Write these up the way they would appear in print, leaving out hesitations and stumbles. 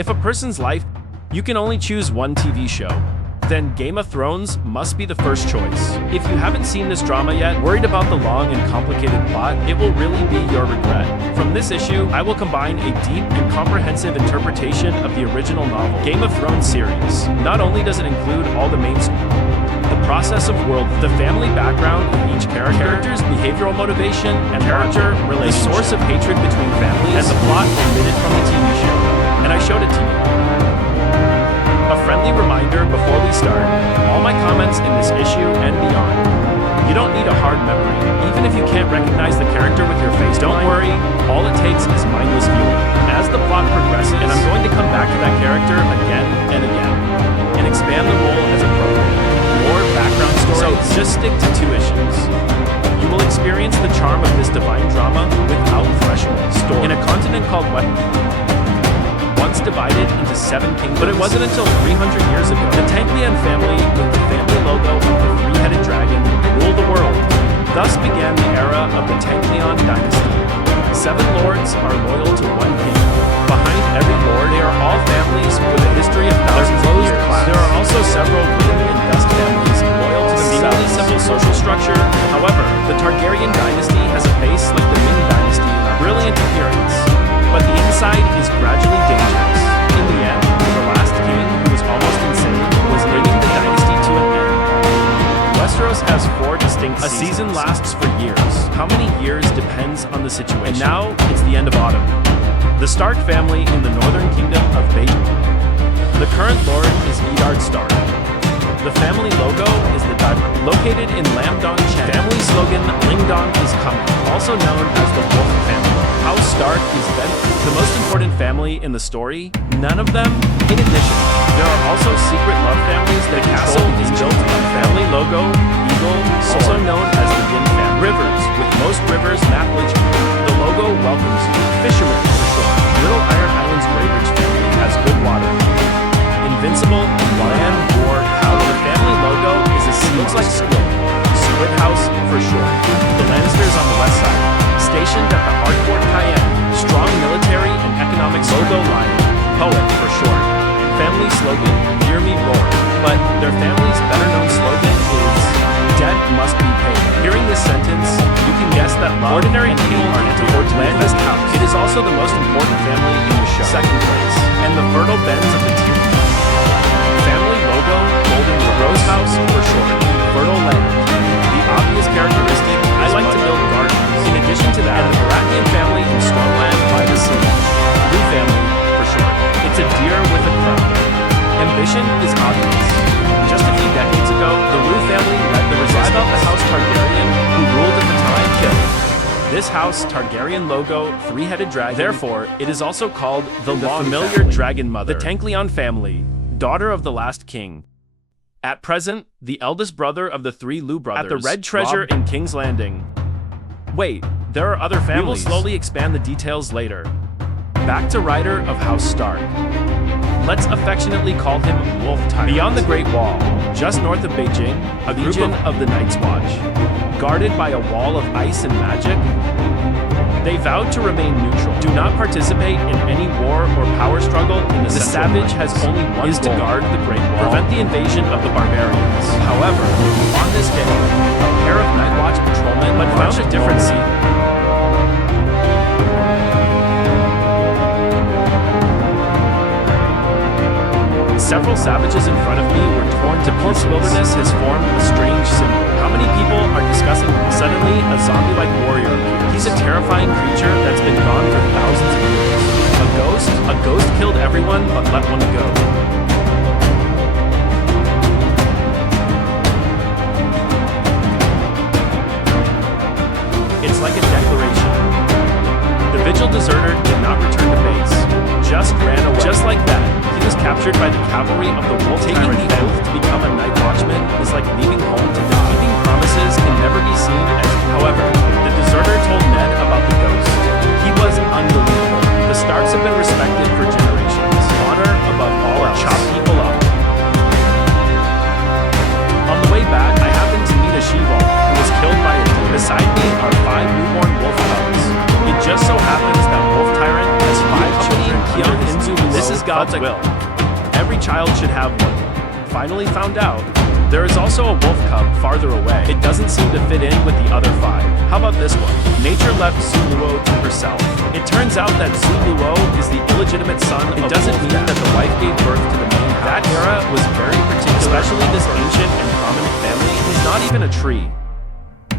If a person's life, you can only choose one TV show, then Game of Thrones must be the first choice. If you haven't seen this drama yet, worried about the long and complicated plot, it will really be your regret. From this issue, I will combine a deep and comprehensive interpretation of the original novel, Game of Thrones series. Not only does it include all the main the process of world, the family background of each character's behavioral motivation and character relationship, the source of hatred between families, and the plot omitted from the TV show. And I showed it to you. A friendly reminder before we start, all my comments in this issue and beyond. You don't need a hard memory, even if you can't recognize the character with your face. Don't worry, all it takes is mindless viewing. As the plot progresses, and I'm going to come back to that character again and again, and expand the role as appropriate. More background story, so just stick to 2 issues. You will experience the charm of this divine drama without threshold story. In a continent called Westeros, once divided into 7 kingdoms, but it wasn't until 300 years ago the Tanglian family, with the family logo of the 3-headed dragon, ruled the world. Thus began the era of the Tanglian dynasty. 7 lords are loyal to 1 king. Behind every lord, they are all families with a history of thousands of years. There are also several really and dust families loyal to the seemingly simple social structure. However, the Targaryen dynasty has a face like the Ming dynasty in a brilliant appearance, but the inside is gradually dangerous. In the end, the last king, who was almost insane, was bringing the dynasty to an end. Westeros has 4 distinct seasons. A season lasts for years. How many years depends on the situation. And now, it's the end of autumn. The Stark family in the northern kingdom of Beijing. The current lord is Eddard Stark. The family logo is the diamond. Located in Lamdong Chen. Family slogan, Lingdong is coming, also known as the Wolf family. House Stark is the most important family in the story. None of them. In addition, there are also secret love families. The castle is built on family logo, eagle, also known as the Yin family. Rivers, with most rivers map which the logo welcomes you. Fishermen, for short. Little Iron Island's Greyridge family has good water. Invincible, land, war, power. The family logo is a sea. Looks like Squid. Squid House, for short. The Lannisters on the west side, stationed at the Hardfort Cayenne. Strong military and economic logo line. Poet, for short. Family slogan, hear me roar. But their family's better-known slogan is, debt must be paid. Hearing this sentence, you can guess that ordinary people can't afford to live in this house. It is also the most important family in the show. Second place, and the fertile bends of the team. Family logo, Golden Rose House, for short. Fertile land. The obvious characteristic, I like to build gardens. In addition to that, and the Baratheon family in Stormland by the sea. Blue family, for short. It's a deer with a crown. Ambition is obvious. Just a few decades ago, the Wu family led the resistance of the House Targaryen, who ruled at the time, killed. This House Targaryen logo, 3-headed dragon. Therefore, it is also called the familiar family. Dragon Mother, the Tanglian family, daughter of the last king. At present, the eldest brother of the 3 Lu brothers. At the Red Treasure in King's Landing. Wait, there are other families. We will slowly expand the details later. Back to Ryder of House Stark. Let's affectionately call him Wolf Tyrant. Beyond the Great Wall, just north of Beijing, a legion of the Night's Watch. Guarded by a wall of ice and magic, they vowed to remain neutral. Do not participate in any war or power struggle in the savage has only one goal, to guard the Great Wall, prevent the invasion of the barbarians. However, on this day, a pair of Night Watch patrolmen found a different scene. Several savages in front of me were torn to pieces. Wilderness has formed a strange symbol. How many people are discussing? Suddenly, a zombie-like warrior appears. He's a terrifying creature that's been gone for thousands of years. A ghost? A ghost killed everyone but let one go. It's like a declaration. The vigil deserter did not return to base. Just ran away. Just like that. He was captured by the cavalry of the Wolf. Taking the oath to become a night watchman is like leaving home to die. Keeping promises can never be seen as. However, the deserter told Ned about the ghost. He was unbelievable. The Starks have been respected for generations. Honor above all else. Chop people up. On the way back, I happened to meet a she-wolf who was killed by a deer. Beside me are 5 newborn wolf cubs. It just so happens that Wolf Tyrant has 5 children. This this is God's will. Every child should have one. Finally found out, there is also a wolf cub farther away. It doesn't seem to fit in with the other 5. How about this one? Nature left Zuluo to herself. It turns out that Zuluo is the illegitimate son of Wolf. It doesn't mean that the wife gave birth to the main house. That era was very particular, especially this ancient and prominent family. He's not even a tree.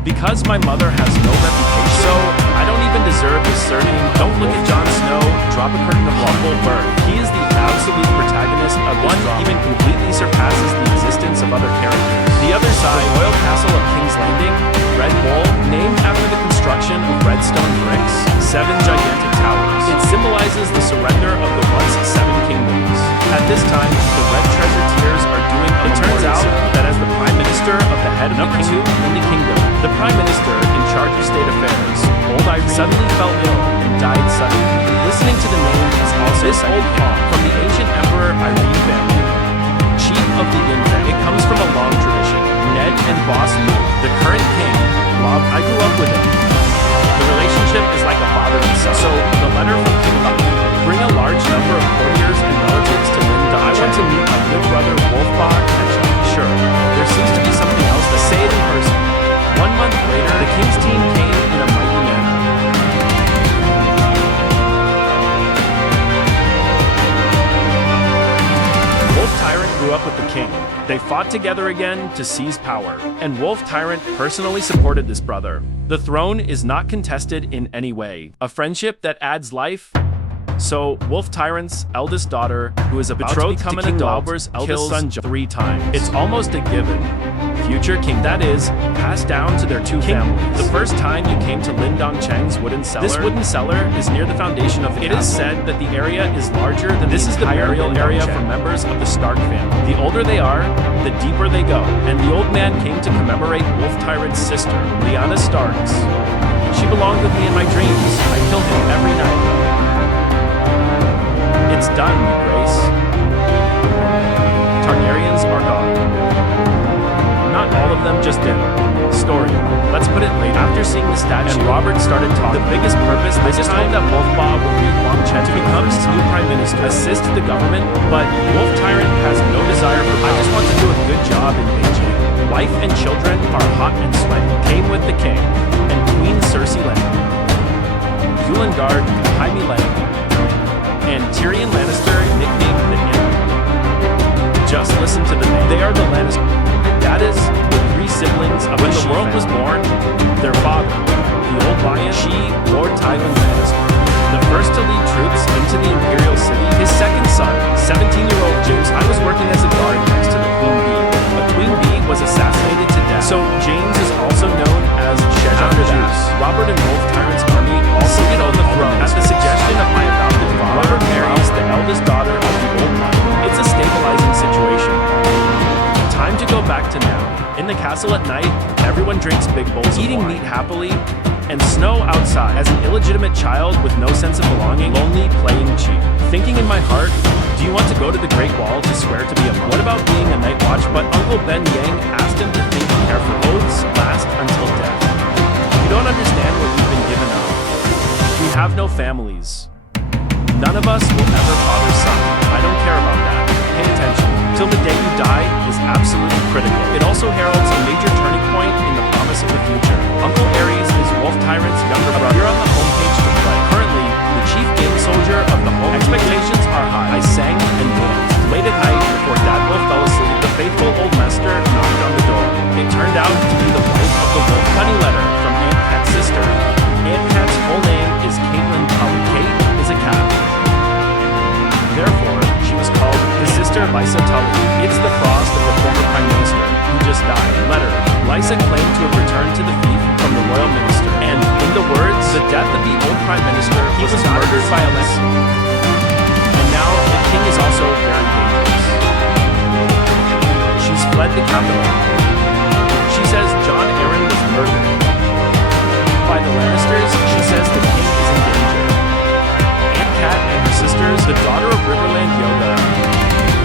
Because my mother has no reputation, so I don't even deserve this surname. Don't look at Jon Snow, drop a curtain of humble birth. He is the absolute protagonist of one even completely surpasses the existence of other characters. The other side, the royal castle of King's Landing, Red Bull, named after the construction of redstone bricks, 7 gigantic towers. It symbolizes the surrender of the once 7 kingdoms. At this time, the red treasure tiers are doing a It turns out that as the prime minister of the head of the kingdom in the kingdom, the prime minister in charge of state affairs, old Irene, suddenly fell ill and died suddenly. Listening to the name is also this old Paul from the ancient emperor Irene family, chief of the Yin family. It comes from a long tradition. Ned and Boss Lu, the current king, Bob, I grew up with him. The relationship is like a father and son. So the letter from King Lucky, bring a large number of courtiers and relatives to Linda. I want to meet my good brother Wolfbach. Sure, there seems to be something else to say it in person. 1 month later, the king's team came in a mighty manner. Wolf Tyrant grew up with the king. They fought together again to seize power, and Wolf Tyrant personally supported this brother. The throne is not contested in any way. A friendship that adds life. So, Wolf Tyrant's eldest daughter, who is about to become an adult, eldest son 3 times. It's almost a given. Future king, that is, passed down to their 2 families. The first time you came to Lin Dongcheng's wooden cellar, this wooden cellar is near the foundation of the castle. It is said that the area is larger than this is the burial area for members of the Stark family. The older they are, the deeper they go. And the old man came to commemorate Wolf Tyrant's sister, Lyanna Starks. She belonged with me in my dreams. I killed him every night. It's done, Grace. Targaryens are gone. Not all of them, just did. Story. Let's put it later. After seeing the statue, and Robert started talking. The biggest purpose this time that Wolfbach will lead Long Chen to become his new prime minister, assist the government, but Wolf Tyrant has no desire for power. I just want to do a good job in Beijing. Wife and children are hot and sweaty. Came with the king and Queen Cersei Lannister, Yulengard, Jaime Lannister, and Tyrion Lannister, nicknamed the Imp. Just listen to the name. They are the Lannister. That is, the 3 siblings of when the world was born, their father, the old lion, she, Lord Tywin Lannister, the first to lead troops into the Imperial City. His second son, 17-year-old James, I was working as a guard next to the Queen Bee. A Queen Bee was assassinated to death. So James is also known as Shedon Juice. Robert and Wolf Tyrant's army also get on the throne. At the suggestion of my adopted father, Robert marries the eldest daughter of the old lion. It's a stabilizing situation. Time to go back to now. In the castle at night, everyone drinks big bowls of wine, meat happily, and snow outside. As an illegitimate child with no sense of belonging, lonely, playing cheap. Thinking in my heart, do you want to go to the Great Wall to swear to be a monk? What about being a night watch? But Uncle Ben Yang asked him to think and care for oaths last until death. You don't understand what we've been given up. We have no families. None of us will ever father son. I don't care about that. Pay attention. Till the day you die is absolutely critical. It also heralds a major turning point in the promise of the future. Uncle Ares is Wolf Tyrant's younger brother. You're on the homepage to play. Currently, the chief game soldier of the home. Expectations are high. I sang and danced. Late at night, before Dad Wolf fell asleep, the faithful old master knocked on the door. It turned out to be the wife of the wolf. Honey letter from Aunt Kat's sister. Aunt Kat's full name is Caitlin Tully. Kate is a cat. Therefore, she was called his sister Lysa Tully. It's the frost of the former prime minister who just died. Letter. Lysa claimed to have returned to the fief from the royal minister. And, in the words, the death of the old prime minister, he was murdered by Alexa. And now, the king is also very dangerous. She's fled the capital. She says John Arryn was murdered. By the Lannisters, she says the king is in danger. Aunt Kat and her sisters, the daughter of Riverland Yoga.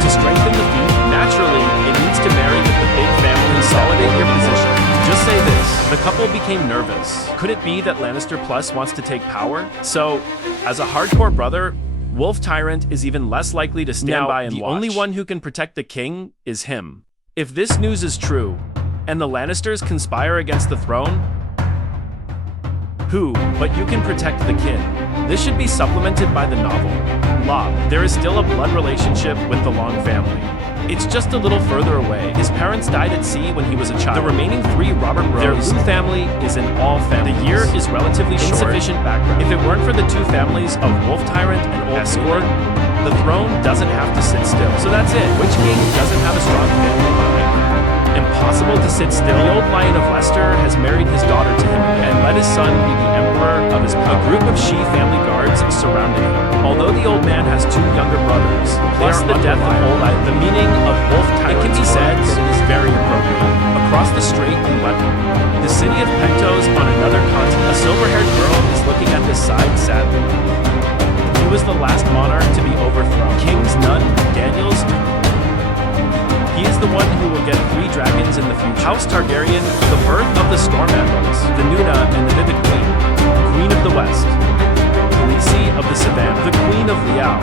To strengthen the fief, naturally, it needs to marry with the big family and consolidate your position. Just say this, the couple became nervous. Could it be that Lannister Plus wants to take power? So, as a hardcore brother, Wolf Tyrant is even less likely to stand by and the watch. only one who can protect the king is him. If this news is true, and the Lannisters conspire against the throne, who but you can protect the kin? This should be supplemented by the novel. There is still a blood relationship with the Long family. It's just a little further away. His parents died at sea when he was a child. The remaining three Robert Rose, their Lou family is in all families. The year is relatively short. Insufficient background. If it weren't for the two families of Wolf Tyrant and Old Escort, the throne doesn't have to sit still. So that's it. Which king doesn't have a strong family behind him? Impossible to sit still. The old Lion of Leicester has married his daughter to him and let his son be the emperor of his power. A group of Shi family guards surrounding him. Although the old man has two younger brothers, plus the death of Old Lion, the meaning of Wolf Tyrant, it can be said that it is very appropriate. Across the strait in Lebanon, the city of Pentos on another continent, a silver-haired girl is looking at this side sadly. He was the last monarch to be overthrown. King's nun, Daniel's turn. He is the one who will get 3 dragons in the future. House Targaryen, the birth of the Storm Andals, the Nuna and the Vivid Queen, Queen of the West, Khaleesi of the Savannah, the Queen of Liao,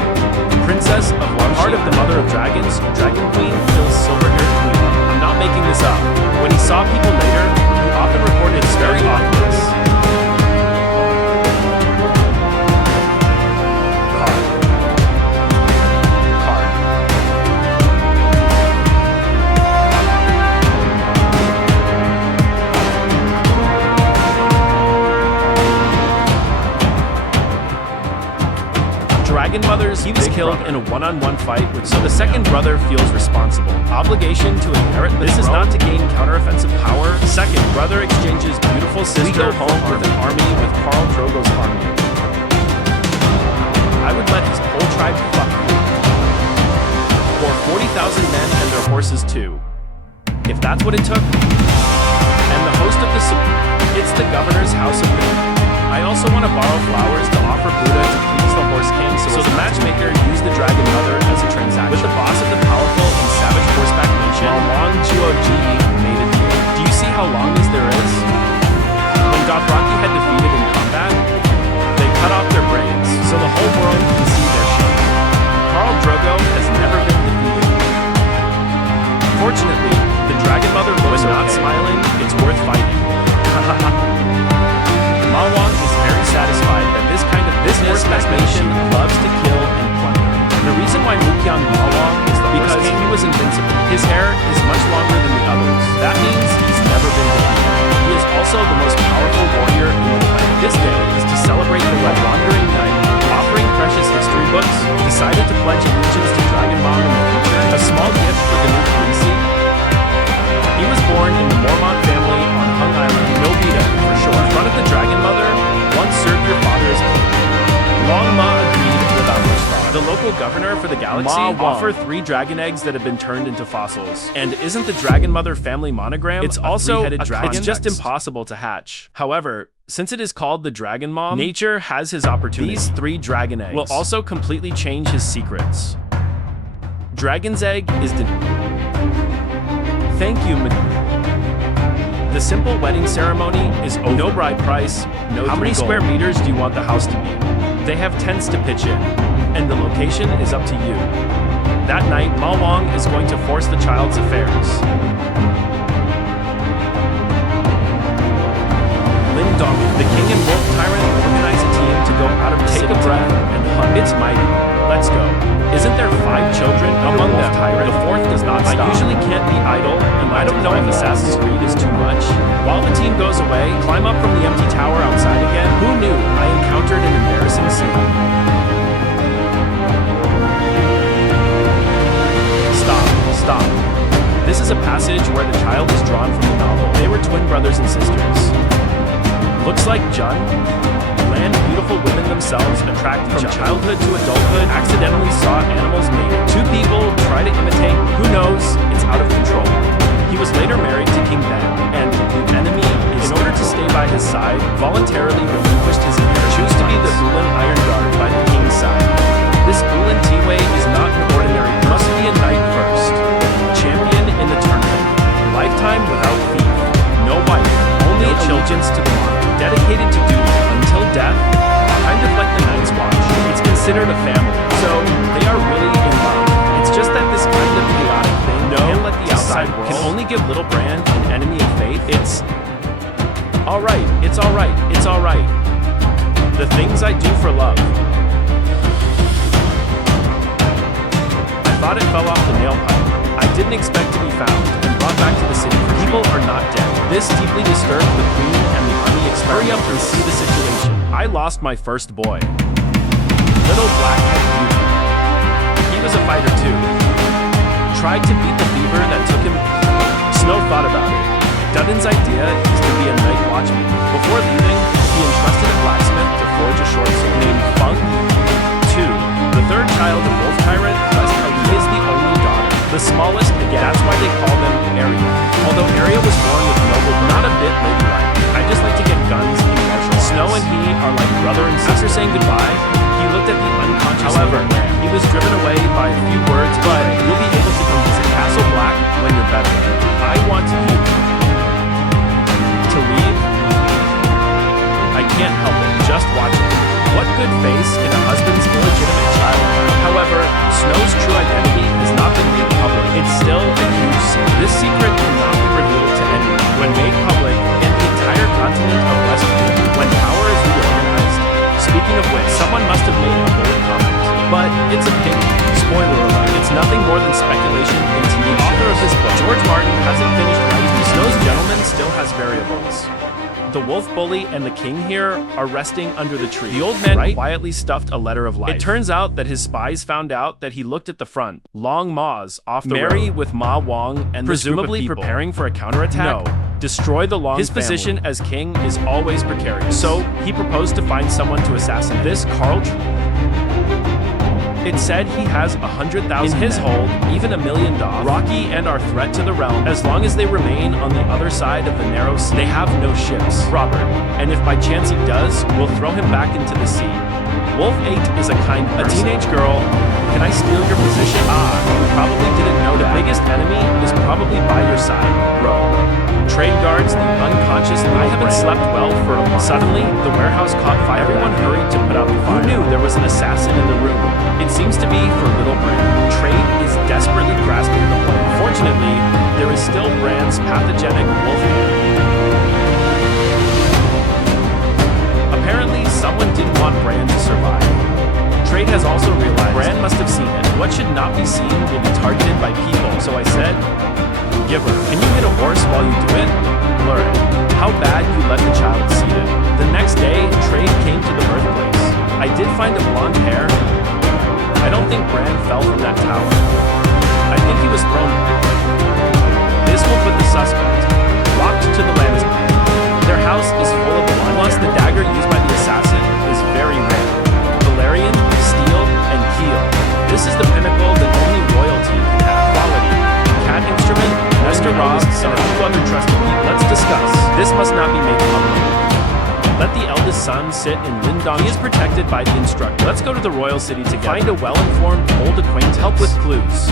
Princess of Long, Heart of the Mother of Dragons, Dragon Queen kills Silver-haired Queen. I'm not making this up. When he saw people later, he often reported it's very obvious. Dragon Mothers, he was killed in a one-on-one fight with, so the second brother feels responsible. Obligation to inherit the throne. This is not to gain counteroffensive power. Second brother exchanges beautiful sister home with an army with Khal Drogo's army. I would let his whole tribe fuck me. For 40,000 men and their horses too. If that's what it took. And the host of it's the governor's house of Buddha. I also want to borrow flowers to offer Buddha to please the horse king, so the matchmaker used the Dragon Mother as a transaction. With the boss of the powerful and savage horseback nation, Long Juoji made a deal. Do you see how long this there is? When Dothraki had defeated in combat, they cut off their braids, so the whole world can see their shame. Khal Drogo has never been defeated. Fortunately, the Dragon Mother looks not smiling, it's worth fighting. Mawang is very satisfied that this kind of business nation loves to kill and plunder. The reason why Mukyang Mawang is the because he was invincible. His hair is much longer than the others. That means he's never been defeated. He is also the most powerful warrior in the planet. This day is to celebrate the Red Wandering Knight, offering precious history books, decided to pledge allegiance to Dragon Mom in the future, a small gift for the new Khaleesi. He was born in the Mormont family on Hung Island, Novita for short. In front of the Dragon Mother, once served your father as king. Long Ma agreed without much thought. The local governor for the galaxy offered 3 dragon eggs that have been turned into fossils. And isn't the Dragon Mother family monogram it's also a dragon? It's just impossible to hatch. However, since it is called the Dragon Mom, nature has his opportunity. These 3 dragon eggs will also completely change his secrets. Dragon's egg is Thank you, the simple wedding ceremony is over. No bride price, no How many square meters do you want the house to be? They have tents to pitch in, and the location is up to you. That night, Mawang is going to force the child's affairs. Lindong, the king and Wolf Tyrant organize a team to go out of the city. Take a breath and hunt. It's mighty. Let's go. Isn't there 5 children among them? Tyrant. The 4th does not stop. I usually can't be idle, and I don't know if Assassin's Creed is too much. While the team goes away, climb up from the empty tower outside again. Who knew I encountered an embarrassing scene? Stop. This is a passage where the child is drawn from the novel. They were twin brothers and sisters. Looks like Jun. Land beautiful women themselves attract from childhood to adulthood, accidentally saw animals mating. 2 people try to imitate, who knows, it's out of control. He was later married to King Ben, and the enemy, in order to stay by his side, voluntarily relinquished his inheritance. Choose to be the Ulan Iron Guard by the king's side. This Ulan T-Way is not an ordinary, must be a knight first. Champion in the tournament. Lifetime without thief. No wife, only allegiance to the monarch. Dedicated to duty until death, kind of like the Night's Watch. It's considered a family. finally give little Bran an enemy of faith. It's alright, it's alright, it's alright. The things I do for love. I thought it fell off the nail pipe. I didn't expect to be found and brought back to the city. People are not dead. This deeply disturbed the queen and the army. Hurry up and see the situation. I lost my first boy. Little black-head beauty. He was a fighter too. Tried to beat the fever that took him. Snow thought about it. Duncan's idea is to be a night watchman. Before leaving, he entrusted a blacksmith to forge a short sword named Fung 2. The third child of Wolf Tyrant, he is the only daughter. The smallest, again, that's why they call them Arya. Although Arya was born with noble, not a bit ladylike. I just like to get guns and martial arts. Snow and he are like brother and sister. After saying goodbye, he looked at the unconscious. However, he was driven away by a few words, but you'll be able to come visit Castle Black when you're better. I want you to leave. I can't help it, just watch it. What good face can a husband's illegitimate child have? However, Snow's true identity has not been made public. It's still a huge secret. This secret cannot be revealed to anyone. When made public, in the entire continent of Westeros, when power is reorganized. Speaking of which, someone must have made a bold comment. But it's a pity. Spoiler alert, it's nothing more than speculation and TV. The author of this book, George Martin, hasn't finished writing. Snow's gentleman still has variables. The wolf bully and the king here are resting under the tree. The old man quietly stuffed a letter of life. It turns out that his spies found out that he looked at the front. Long Ma's off the road with Ma Wong and presumably preparing for a counterattack. No. Destroy the Long His family. Position as king is always precarious. So he proposed to find someone to assassinate. This Carl. It said he has 100,000 in his hold, even $1 million. Rocky and our threat to the realm. As long as they remain on the other side of the narrow sea, they have no ships. Robert, and if by chance he does, we'll throw him back into the sea. Wolf 8 is a kind person. A teenage girl. Can I steal your position? You probably didn't know that. The biggest enemy is probably by your side, bro. Trade guards, the unconscious. I haven't slept well for a month. Suddenly, the warehouse caught fire. Everyone hurried to put out the fire. Who knew there was an assassin in the room? It seems to be for little Bran. Trade is desperately grasping the plan. Fortunately, there is still Bran's pathogenic wolf. Apparently, someone didn't want Bran to survive. Trade has also realized Bran must have seen it. What should not be seen will be targeted by people. So I said, Giver, can you hit a horse while you do it? Learn how bad you let the child see it. The next day, Trade came to the birthplace. I did find a blonde hair. I don't think Bran fell from that tower. I think he was thrown. This will put the suspect locked to the landscape. Their house is full of blood. Plus, the dagger used by the assassin is very rare. Valerian, steel, and keel. This is the pinnacle that only royalty can have. Quality. Cat instrument, Mr. Ross, and a few other trusted people. Let's discuss. This must not be made public. Let the eldest son sit in Lindon. He is protected by the instructor. Let's go to the royal city to find a well-informed old acquaintance. Help with clues.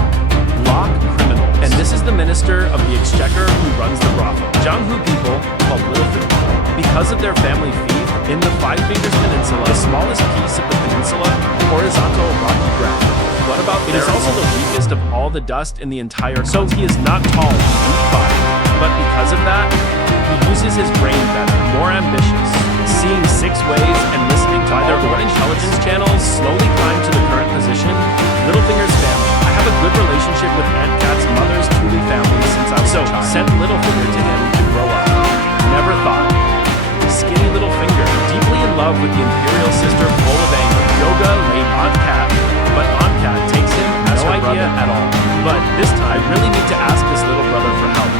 Lock criminals. And this is the minister of the exchequer who runs the brothel. Jianghu people, called Littlefinger, because of their family fief in the Five Fingers Peninsula, the smallest piece of the peninsula, horizontal rocky ground. What about it is also the weakest of all the dust in the entire. So he is not tall, weak body, but because of that, he uses his brain better, more ambitious. Seeing 6 ways and listening to their own intelligence channels slowly climb to the current position. Littlefinger's family. I have a good relationship with Aunt Kat's mother's Thule family since I was a child. Sent Littlefinger to him to grow up. Never thought. Skinny Littlefinger, deeply in love with the imperial sister, full of anger. Yoga laid Aunt Kat, but Aunt Kat takes him as no idea at all. But this time, I really need to ask this little brother for help.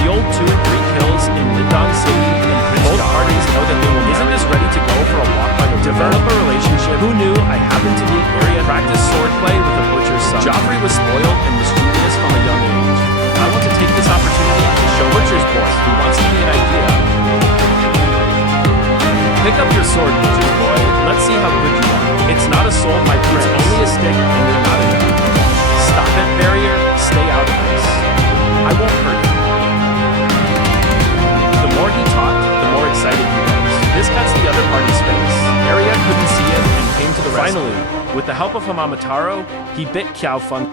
The old 2 and 3 kills in Lindong City and both parties know that they will. Isn't this ready to go for a walk by the river? Develop a relationship. Who knew I happened to be area practice swordplay with a butcher's son. Joffrey was spoiled and mischievous from a young age. I want to take this opportunity to show Butcher's boy who wants to be an idea. Pick up your sword, Butcher's boy. Let's see how good you are. It's not a sword, my prince. It's only a stick, and you're not enough. Stop it, barrier. Stay out of this. I won't hurt you. The more he talked, the more excited he was. This cuts the other party's face. Arya couldn't see it and came to the rescue. Finally, with the help of Hamamataro, he bit Qiao Feng.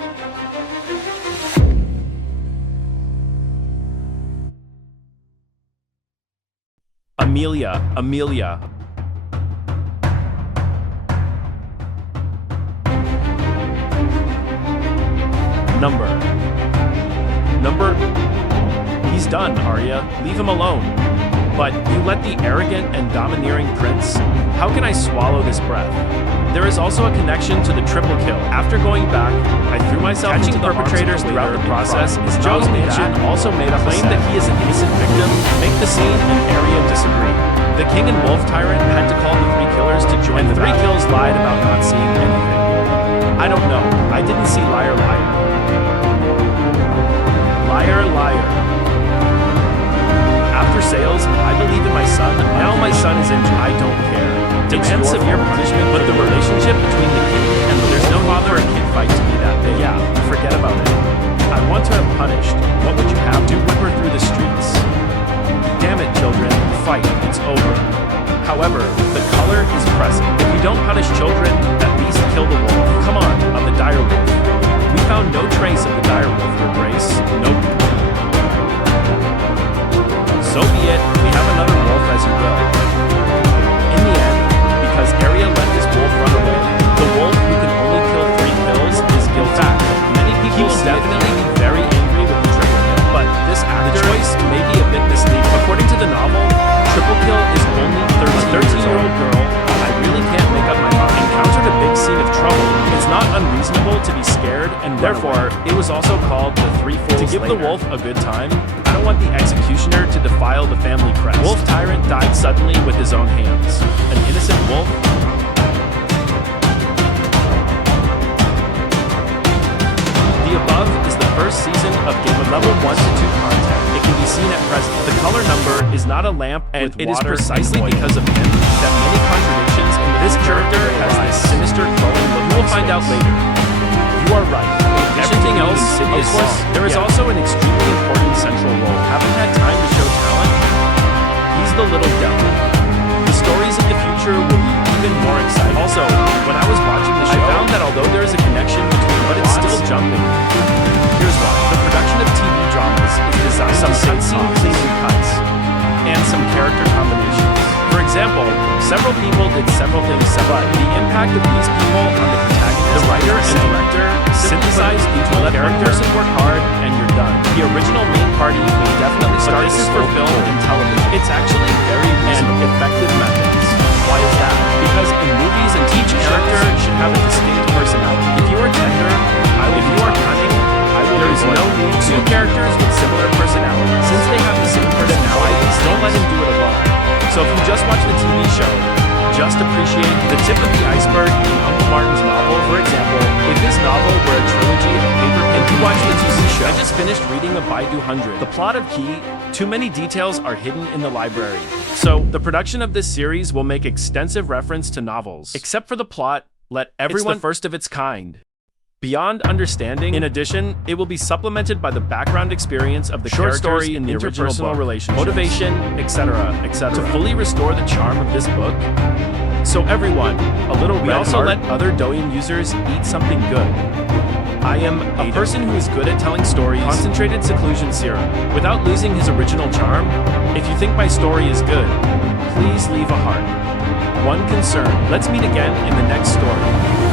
Amelia. Number. He's done, Arya. Leave him alone. But you let the arrogant and domineering prince? How can I swallow this breath? There is also a connection to the triple kill. After going back, I threw myself into the perpetrators throughout the process. Is Joe's mansion also made a claim that he is an innocent victim? Make the scene and Arya disagree. The king and wolf tyrant had to call the three killers to join the three kills lied about not seeing anything. I don't know. I didn't see liar. After sales, I believe in my son. Now my son is injured. I don't care. Demand severe punishment, but the relationship between the king and there's no need for a kid fight to be that big. Yeah, forget about it. I want to have punished. What would you have to whip her through the streets? Damn it, children. Fight. It's over. However, the color is pressing. If you don't punish children, at least kill the wolf. Come on, of the dire wolf. We found no trace of the dire wolf, Your Grace. Nope. So be it, we have another wolf as you will. In the end, because Arya let this wolf run away, the wolf who can only kill 3 kills is guilty. Many people will definitely be very angry with the triple kill, but this actor choice may be a bit misleading. According to the novel, triple kill is only 13-year-old girl. I really can't make up my mind. Encountered a big scene of trouble. It's not unreasonable to be scared, and therefore, it was also called the Three Fools. To give the wolf a good time, I don't want the executioner to defile the family crest. Wolf tyrant died suddenly with his own hands. An innocent wolf. The above is the first season of Game of level 1 to 2 content. It can be seen at present. The color number is not a lamp, and it is precisely because of him that many contradictions in this character has this sinister glowing look. You will find out later. You are right. Everything else, of course, there is also an extremely important central role. Haven't had time to show talent? He's the little devil. The stories of the future will be even more exciting. Also, when I was watching the show, I found that although there is a connection between, but it's still jumping. Here's why. The production of TV dramas is designed some cutscene clean cuts and some character combinations. For example, several people did several things separately. The impact of these people on the protagonist, the writer and director synthesize each one. Let one person work hard and you're done. The original main party will definitely start for film and television. It's actually very effective methods. Why is that? Because in movies and each character should have a distinct personality. If you are tender, if you are cunning, there is no need to 2 characters with similar personalities. Since they have the same personalities, don't let him do it alone. So if you just watch the TV show, just appreciate the tip of the iceberg in Uncle Martin's novel. For example, if this novel were a trilogy of paper, and you watch the TV show. I just finished reading a Baidu 100. The plot of Key, too many details are hidden in the library. So the production of this series will make extensive reference to novels. Except for the plot, let everyone the first of its kind. Beyond understanding, in addition, it will be supplemented by the background experience of the short story in the interpersonal relationship, motivation, etc., etc. To fully restore the charm of this book. So everyone, a little we also let other Douyin users eat something good. I am a person who is good at telling stories, concentrated seclusion serum, without losing his original charm. If you think my story is good, please leave a heart. One concern. Let's meet again in the next story.